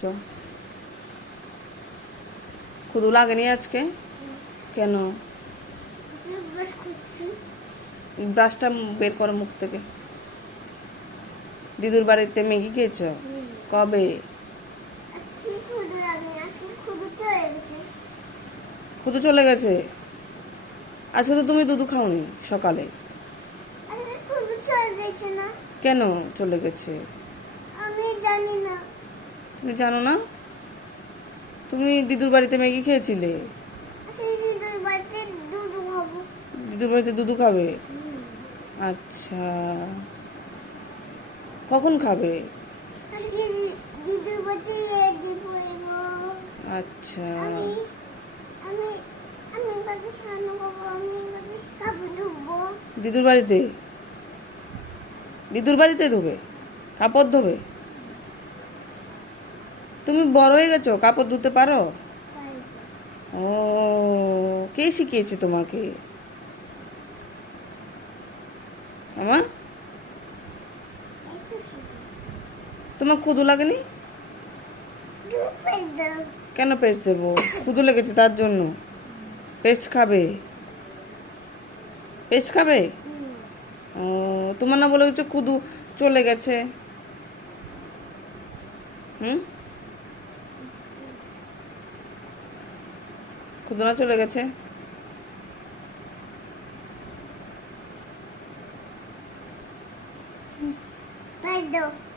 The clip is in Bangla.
খেয়েছ? ক্ষুধা লাগেনি আজকে? কেন? ব্রাশটা বের করো মুখ থেকে। দিদুর বাড়িতে ম্যাগি খেয়েছ? কবে? ক্ষুধা চলে গেছে? আজকে তো তুমি দুধু খাওনি সকালে। কেন চলে গেছে? আমি জানি না। তুমি জানো না? তুমি দিদুর বাড়িতে ম্যাগি খেয়েছিলে? দিদুর বাড়িতে দুধ খাবো। দিদুর বাড়িতে দুধু খাবে? আচ্ছা, কখন খাবে? দিদুর বাড়িতে আচ্ছা, আমি আমি বাড়িতে স্নান করবো, আমি কাপড় ধুবো। দিদুর বাড়িতে? দিদুর বাড়িতে ধোবে? কাপড় ধোবে? তুমি বড় হয়ে গেছো, কাপড় ধুতে পারো? ও, কে শিখিয়েছে তোমাকে? আমার তোমার ক্ষুধা লাগেনি? কেন পেস্ট দেবো? ক্ষুধা লেগেছে তার জন্য পেস্ট খাবে? পেস্ট খাবে? ও, তোমার না বলে হচ্ছে ক্ষুধা চলে গেছে? ক্ষুধা না চলে গেছে? Perdão.